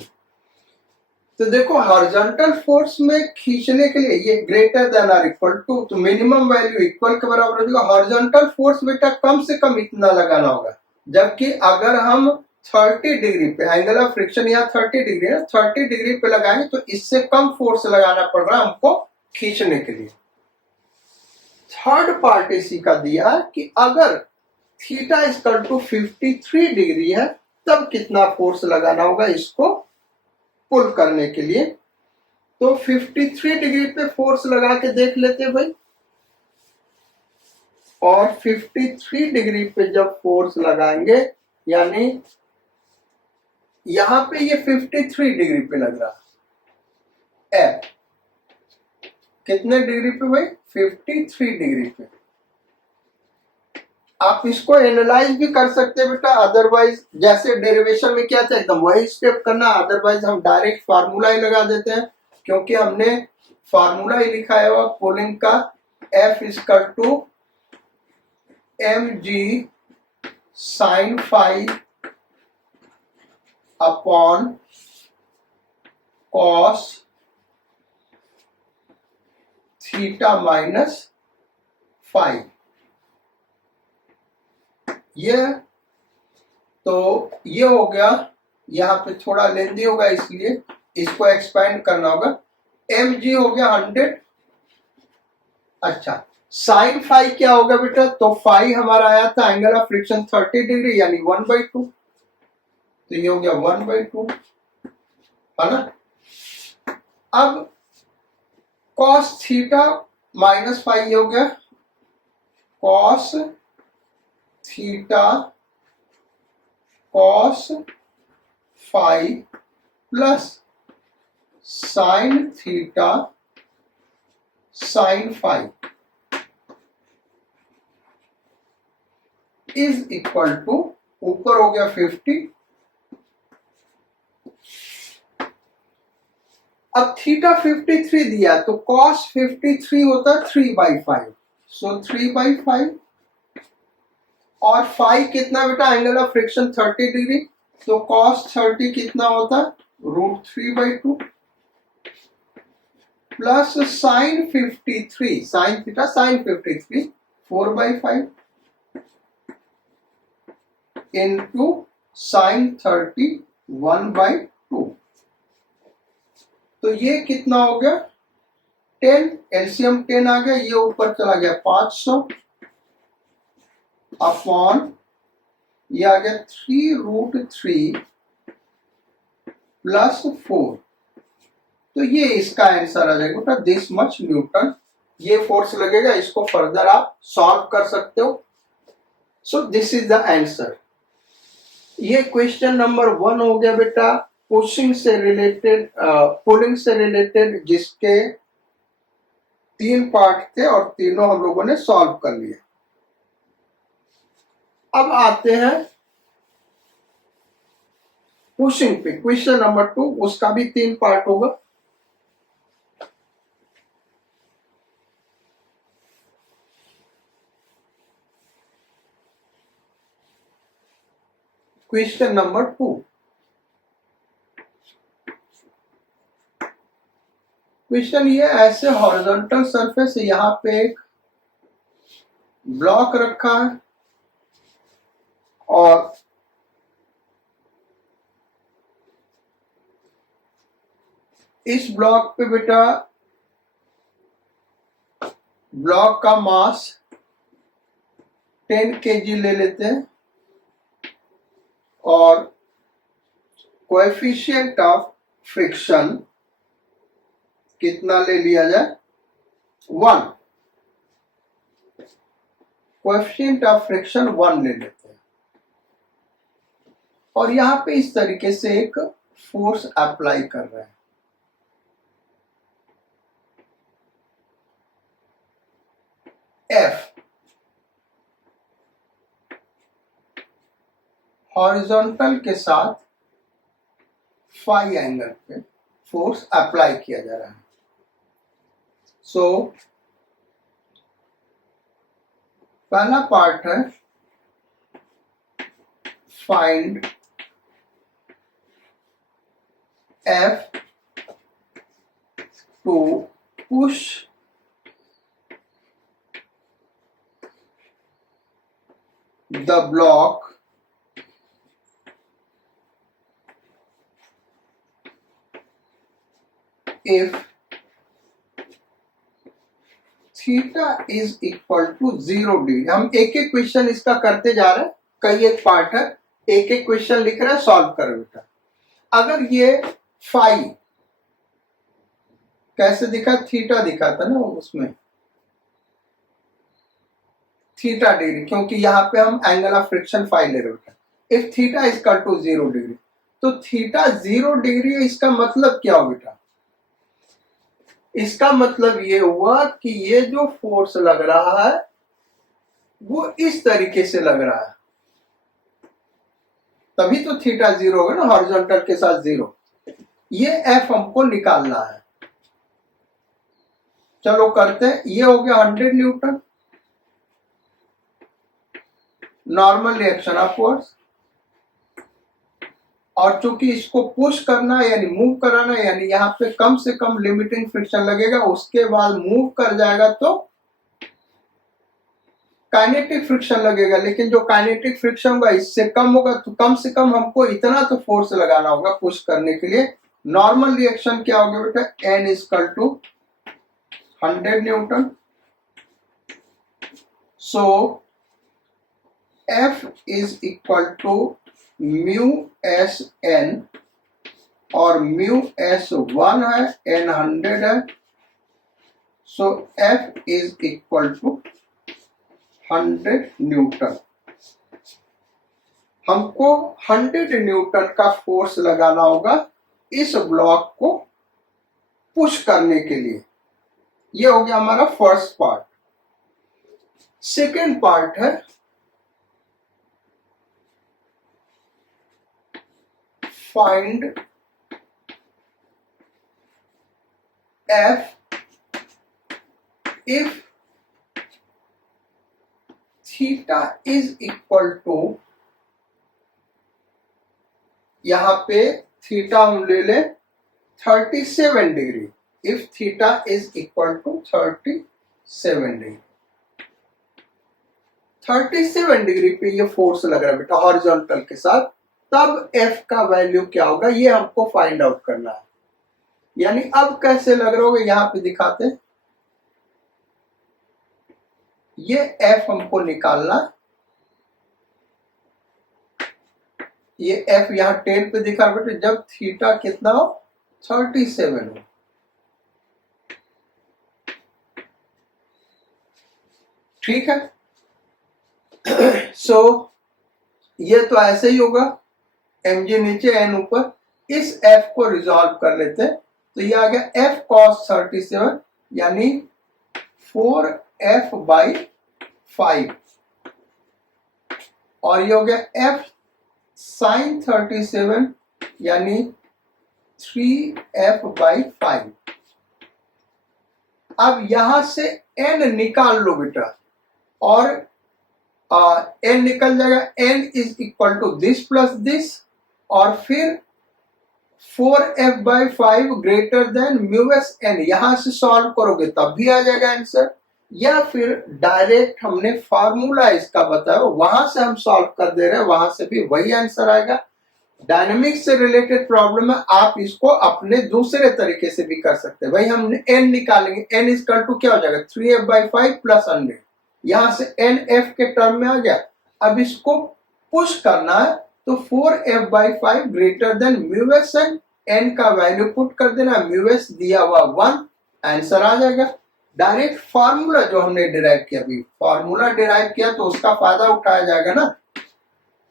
तो देखो हॉरिजॉन्टल फोर्स में खींचने के लिए ये ग्रेटर देन और इक्वल टू, तो मिनिमम वैल्यू इक्वल के बराबर हो जाएगा। हॉरिजॉन्टल फोर्स बेटा कम से कम इतना लगाना होगा, जबकि अगर हम 30 डिग्री पे एंगल ऑफ फ्रिक्शन या 30 डिग्री है, 30 डिग्री पे लगाएंगे तो इससे कम फोर्स लगाना पड़ रहा है हमको खींचने के लिए। थर्ड पार्ट इसी का दिया है कि अगर थीटा इक्वल टू 53 डिग्री है तब कितना फोर्स लगाना होगा इसको पुल करने के लिए। तो 53 डिग्री पे फोर्स लगा के देख लेते हैं भाई, और 53 डिग्री पे जब फोर्स लगाएंगे, यानी यहां पे ये 53 डिग्री पे लग रहा है, एफ कितने डिग्री पे भाई 53 डिग्री पे। आप इसको एनालाइज भी कर सकते हैं बेटा, अदरवाइज जैसे डेरिवेशन में क्या था एकदम वही स्टेप करना, अदरवाइज हम डायरेक्ट फार्मूला ही लगा देते हैं, क्योंकि हमने फार्मूला ही लिखा है पुलिंग का, F equal to mg sine phi upon cos theta minus phi. ये तो ये हो गया, यहाँ पे थोड़ा लेंदी होगा इसलिए इसको एक्सपेंड करना होगा। mg हो गया 100। अच्छा साइन फाइव क्या होगा बेटा, तो फाइव हमारा आया था एंगल ऑफ फ्रिक्शन 30 डिग्री यानी 1/2, तो ये हो गया 1/2, है ना। अब cos थीटा माइनस फाइव, ये हो गया cos theta cos phi plus sin theta sin phi is equal to, ऊपर हो गया 50। अब थीटा 53 दिया तो cos 53 होता है 3/5, सो 3/5, और फाइव कितना बेटा, एंगल ऑफ फ्रिक्शन 30 डिग्री, तो cos 30 कितना होता है √3/2 plus sin 53, sin theta sin 53 4/5 into sin 30 1/2, तो ये कितना हो गया 10, एलसीएम 10 आ गया, ये ऊपर चला गया 500 अपॉन, ये आ गया 3√3 प्लस 4, तो ये इसका आंसर आ जाएगा बेटा दिस मच न्यूटन, ये फोर्स लगेगा। इसको फर्दर आप सॉल्व कर सकते हो। So this is the answer. ये क्वेश्चन नंबर 1 हो गया बेटा पुशिंग से रिलेटेड, पुलिंग से रिलेटेड, जिसके 3 पार्ट थे और तीनों हम लोगों ने सॉल्व कर लिए। अब आते हैं पुशिंग पे, क्वेश्चन नंबर 2, उसका भी 3 पार्ट होगा। क्वेश्चन नंबर 2, क्वेश्चन ये, ऐसे हॉरिजॉन्टल सरफेस, यहां पे एक ब्लॉक रखा है और इस ब्लॉक पे बेटा ब्लॉक का मास 10 kg ले लेते हैं और कोएफिशिएंट ऑफ फ्रिक्शन कितना ले लिया जाए 1, कोएफिशिएंट ऑफ फ्रिक्शन 1 ले लेते हैं और यहां पे इस तरीके से एक फोर्स अप्लाई कर रहे हैं। F हॉरिजॉन्टल के साथ फाई एंगल पे फोर्स अप्लाई किया जा रहा है। सो पहला पार्ट है find F to push the block if theta is equal to 0 degree. हम एक एक क्वेश्चन इसका करते जा रहे हैं, कई एक पार्ट है, एक एक क्वेश्चन लिख रहे हैं, सॉल्व करो बेटा। अगर ये फाई कैसे दिखा, थीटा दिखा था ना उसमें, थीटा डिग्री, क्योंकि यहां पे हम एंगल ऑफ फ्रिक्शन फाई ले रहे हैं। If theta is equal to 0 degree, तो थीटा 0 डिग्री है, इसका मतलब क्या हो बेटा, इसका मतलब ये हुआ कि ये जो फोर्स लग रहा है वो इस तरीके से लग रहा है, तभी तो थीटा 0 होगा ना, हॉरिजॉन्टल के साथ 0। ये एफ हमको निकालना है। चलो करते हैं। ये हो गया 100 न्यूटन, नॉर्मल रिएक्शन अपवर्ड्स, और चूंकि इसको पुश करना है यानी मूव कराना है, यानी यहाँ पे कम से कम लिमिटिंग फ्रिक्शन लगेगा, उसके बाद मूव कर जाएगा तो काइनेटिक फ्रिक्शन लगेगा, लेकिन जो काइनेटिक फ्रिक्शन होगा इससे कम होगा, तो कम से कम हमको इतना तो फोर्स लगाना होगा पुश करने के लिए। नॉर्मल रिएक्शन क्या होगा बेटा, N is equal to 100 newton, so F is equal to mu S N और म्यू एस 1 है, एन 100 है, so F is equal to 100 newton. हमको 100 न्यूटन का फोर्स लगाना होगा इस ब्लॉक को पुश करने के लिए। ये हो गया हमारा फर्स्ट पार्ट। सेकेंड पार्ट है find F if theta is equal to, यहां पे थीटा हम ले ले 37 degree. If theta is equal to 37 degree, 37 degree पे ये फोर्स लग रहा है बेटा हॉरिजॉन्टल के साथ, तब एफ का वैल्यू क्या होगा ये हमको फाइंड आउट करना है। यानी अब कैसे लग रहा होगा यहां पे दिखाते हैं। ये एफ हमको निकालना, ये एफ यहां 10 पे दिखा बेटे, जब थीटा कितना हो 37 हो। ठीक है, सो ये तो ऐसे ही होगा, एम जी नीचे एन ऊपर। इस एफ को रिजॉल्व कर लेते हैं, तो ये आ गया एफ कॉस 37 यानी 4f/5, और ये हो गया एफ साइन 37 यानी 3f/5। अब यहां से n निकाल लो बेटा, और n निकल जाएगा, n is equal to this plus this, और फिर 4f/5 greater than mu S N. यहां से सॉल्व करोगे तब भी आ जाएगा आंसर, या फिर डायरेक्ट हमने फार्मूला इसका बताया वहां से हम सॉल्व कर दे रहे हैं, वहां से भी वही आंसर आएगा। डायनेमिक्स से रिलेटेड प्रॉब्लम है, आप इसको अपने दूसरे तरीके से भी कर सकते हैं। भाई हम n निकालेंगे, n इक्वल टू क्या हो जाएगा 3f/5 प्लस 100, यहां से n f के टर्म में आ गया। अब इसको पुश करना है तो 4f/5 greater than mu S N, n का वैल्यू पुट कर देना, म्यू एस दिया हुआ 1, आंसर आ जाएगा। डायरेक्ट फार्मूला जो हमने डिराइव किया, अभी फार्मूला डिराइव किया तो उसका फायदा उठाया जाएगा ना,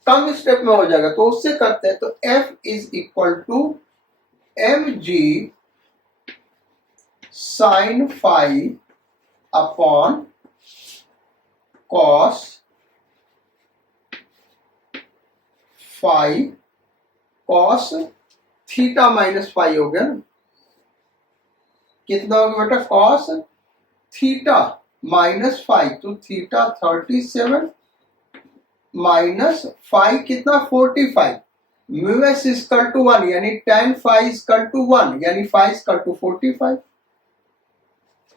कम स्टेप में हो जाएगा, तो उससे करते हैं। तो F is equal to mg sine phi upon cos phi, cos theta minus phi हो गया ना, कितना हो गया बेटा कॉस थीटा माइनस फाई, तो थीटा 37 माइनस फाई कितना 45, म्यू एस इक्वल टू 1 यानी tan फाई इक्वल टू 1 यानी फाई इक्वल टू 45।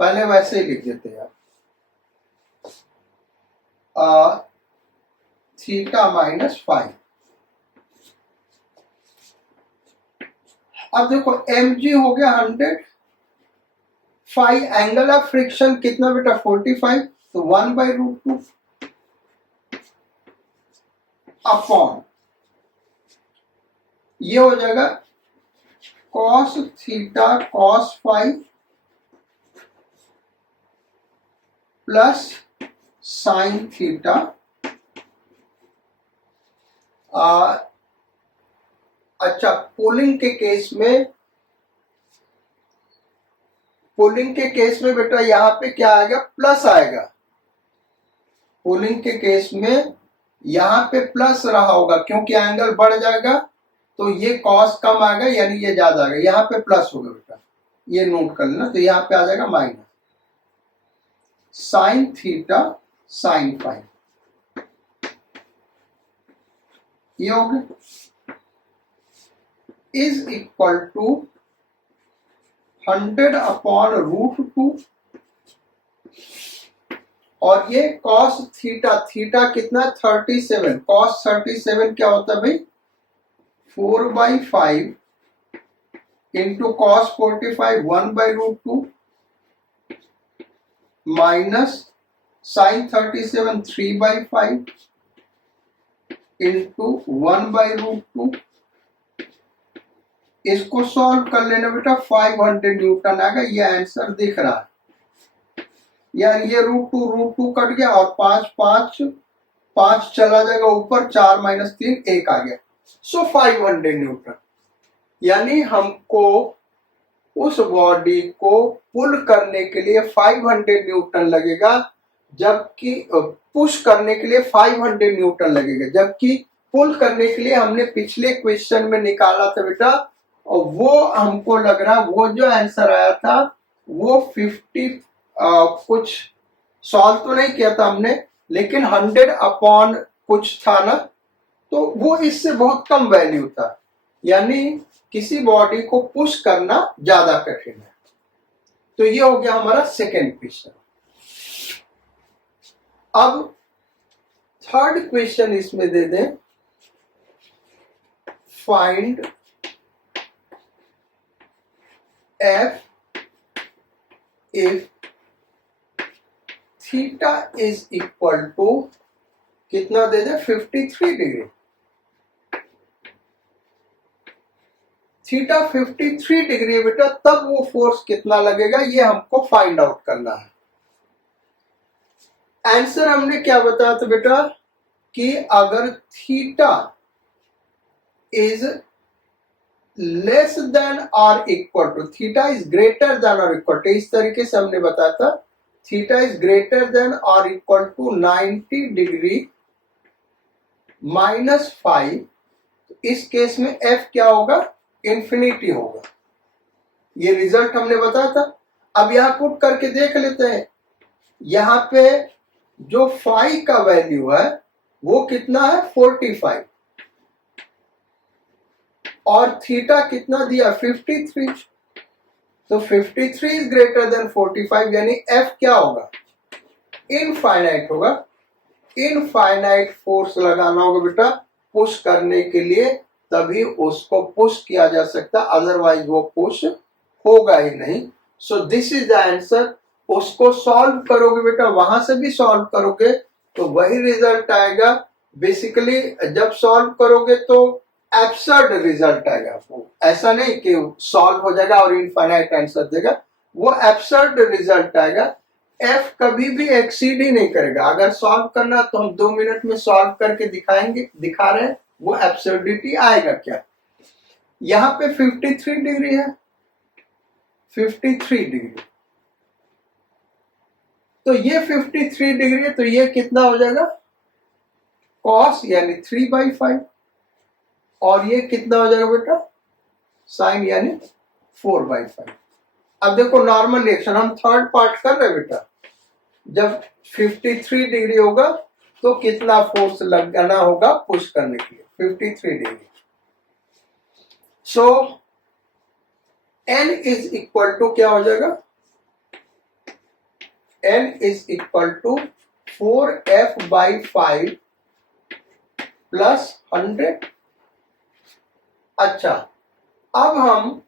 पहले वैसे ही लिख देते यार, थीटा माइनस फाई। अब देखो mg हो गया 100, फाई एंगल ऑफ फ्रिक्शन कितना बेटा 45, तो 1/√2 अपॉन ये हो जाएगा cos theta cos phi plus sine theta. अच्छा, पोलिंग के केस में बेटा यहाँ पे क्या आएगा प्लस आएगा। पोलिंग के केस में यहाँ पे प्लस रहा होगा क्योंकि एंगल बढ़ जाएगा, तो ये कॉस कम आएगा यानी ये ज्यादा आएगा, यहाँ पे प्लस होगा बेटा, ये नोट कर लेना। तो यहाँ पे आ जाएगा minus sine theta sine phi, ये हो गया इज इक्वल टू 100/√2, और ये कॉस थीटा, थीटा कितना 37, कॉस 37 क्या होता है भाई 4/5 into cos 45 1/√2 minus sine 37 3/5 into 1/√2। इसको सॉल्व कर लेना बेटा, 500 न्यूटन आएगा। ये आंसर दिख रहा है यार, ये √2 कट गया और 5 चला जाएगा ऊपर, 4 - 3 1 आ गया। सो 500 न्यूटन, यानी हमको उस बॉडी को पुल करने के लिए 500 न्यूटन लगेगा, जबकि पुश करने के लिए 500 न्यूटन लगेगा, जबकि पुल करने के लिए हमने पिछले क्वेश्चन में निकाला था बेटा, और वो हमको लग रहा, वो जो आंसर आया था वो 50 कुछ सॉल्व तो नहीं किया था हमने, लेकिन 100 अपॉन कुछ था ना, तो वो इससे बहुत कम वैल्यू था। यानी किसी बॉडी को पुश करना ज्यादा कठिन है। तो ये हो गया हमारा सेकेंड क्वेश्चन। अब थर्ड क्वेश्चन इसमें दे दें, find F if theta is equal to कितना दे दे, 53 डिग्री। थीटा 53 डिग्री है बेटा, तब वो फोर्स कितना लगेगा ये हमको फाइंड आउट करना है। आंसर हमने क्या बताया था बेटा, कि अगर थीटा इज लेस देन और equal to, theta is greater than और इक्वल टू, इस तरीके से हमने बताया था, थीटा इज ग्रेटर देन और इक्वल टू 90 डिग्री -5, तो इस केस में एफ क्या होगा, इंफिनिटी होगा। ये रिजल्ट हमने बताया था। अब यहां पुट करके देख लेते हैं, यहां पे जो फाई का वैल्यू है वो कितना है, 45, और थीटा कितना दिया, 53। तो 53 इज ग्रेटर देन 45, यानी एफ क्या होगा, इनफाइनाइट होगा। इनफाइनाइट फोर्स लगाना होगा बेटा पुश करने के लिए, तभी उसको पुश किया जा सकता, अदरवाइज वो पुश होगा ही नहीं। So this is the answer. उसको सॉल्व करोगे बेटा, वहां से भी सॉल्व करोगे तो वही रिजल्ट आएगा। बेसिकली जब सॉल्व करोगे तो एब्सर्ड रिजल्ट आएगा, वो ऐसा नहीं कि सॉल्व हो जाएगा और इनफाइनाइट आंसर देगा, वो एब्सर्ड रिजल्ट आएगा। एफ कभी भी एक्सीड ही नहीं करेगा। अगर सॉल्व करना तो हम 2 मिनट में सॉल्व करके दिखा रहे हैं, वो एब्सर्डिटी आएगा क्या। यहां पे 53 डिग्री है, 53 डिग्री, तो ये 53 डिग्री है, तो ये कितना हो जाएगा, कॉस यानी 3/5, और ये कितना हो जाएगा बेटा, साइन यानी 4/5। अब देखो नॉर्मल रिएक्शन, हम थर्ड पार्ट कर रहे हैं बेटा। जब 53 डिग्री होगा तो कितना फोर्स लगाना होगा पुश करने के लिए, 53 degree. So N is equal to क्या हो जाएगा, N is equal to 4F/5 plus 100। अच्छा, अब हम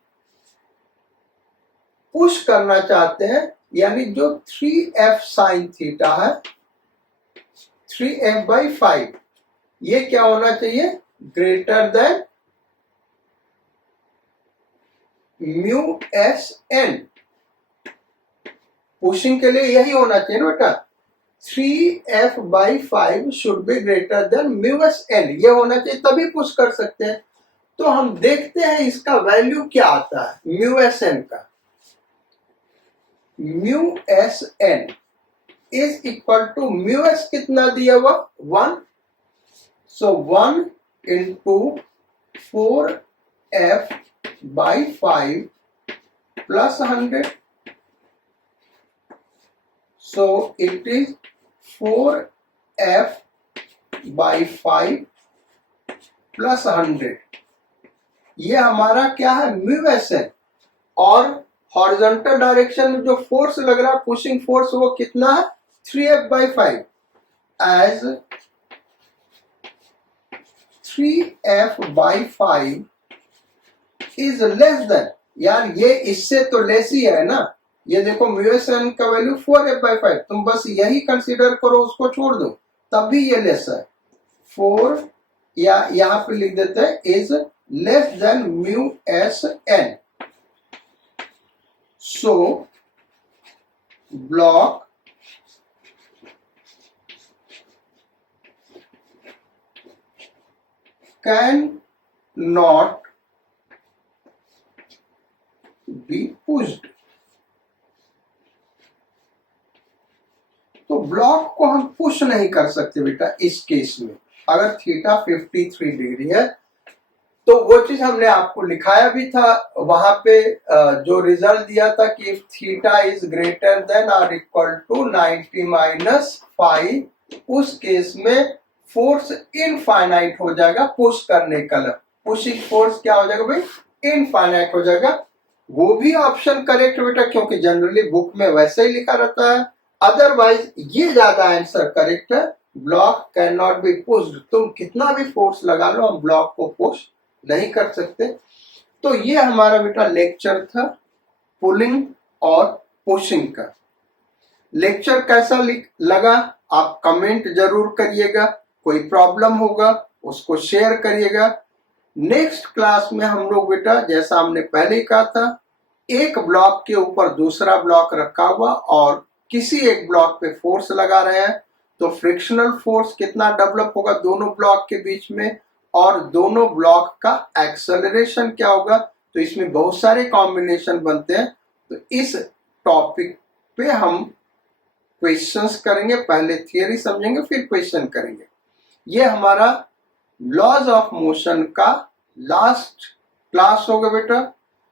पुश करना चाहते हैं, यानी जो 3F साइन थीटा है, 3F/5, ये क्या होना चाहिए, ग्रेटर देन μSN। पुशिंग के लिए यही होना चाहिए ना बेटा, 3F/5 should be greater then μSN, ये होना चाहिए, तभी पुश कर सकते हैं। तो हम देखते हैं इसका वैल्यू क्या आता है μSN का। μSN is equal to, μS कितना दिया हुआ, 1, सो 1 into 4F/5 plus 100, so it is 4F/5 plus 100। ये हमारा क्या है, μSN। और हॉरिजॉन्टल डायरेक्शन में जो फोर्स लग रहा है, पुशिंग फोर्स, वो कितना है, 3F/5, as 3F/5 is less then, यार ये इससे तो लेस ही है ना। ये देखो μSN का वैल्यू 4F/5, तुम बस यही कंसीडर करो, उसको छोड़ दो, तब भी ये लेस है। 4 या यहां पे लिख देते हैं is less than mu S N. So block can not be pushed. तो ब्लॉक को हम पुश नहीं कर सकते बेटा इस केस में। अगर थीटा 53 डिग्री है तो वो चीज हमने आपको लिखाया भी था वहां पे, जो रिजल्ट दिया था कि if theta is greater than और इक्वल टू 90 माइनस 5, उस केस में फोर्स इनफाइनाइट हो जाएगा पुश करने का। पुशिंग फोर्स क्या हो जाएगा भाई? इनफाइनाइट हो जाएगा। वो भी ऑप्शन करेक्ट बेटा, क्योंकि जनरली बुक में वैसे ही लिखा रहता है। अदरवाइज ये ज्यादा आंसर करेक्ट है, block can not be pushed. तुम कितना भी फोर्स लगा लो, हम ब्लॉक को पुश नहीं कर सकते। तो ये हमारा बेटा लेक्चर था पुलिंग और पुशिंग का। लेक्चर कैसा लगा आप कमेंट जरूर करिएगा, कोई प्रॉब्लम होगा उसको शेयर करिएगा। नेक्स्ट क्लास में हम लोग बेटा, जैसा हमने पहले ही कहा था, एक ब्लॉक के ऊपर दूसरा ब्लॉक रखा हुआ और किसी एक ब्लॉक पे फोर्स लगा रहे हैं, तो फ्रिक्शनल फोर्स कितना डेवलप होगा दोनों ब्लॉक के बीच में, और दोनों ब्लॉक का एक्सेलरेशन क्या होगा। तो इसमें बहुत सारे कॉम्बिनेशन बनते हैं। तो इस टॉपिक पे हम क्वेश्चंस करेंगे, पहले थियरी समझेंगे फिर क्वेश्चन करेंगे। ये हमारा लॉज ऑफ मोशन का लास्ट क्लास होगा बेटा।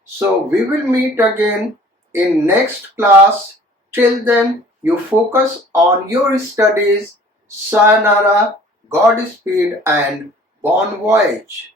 So we will meet again in next class. Till then, you focus on your studies. Sayonara, Godspeed, and bon voyage.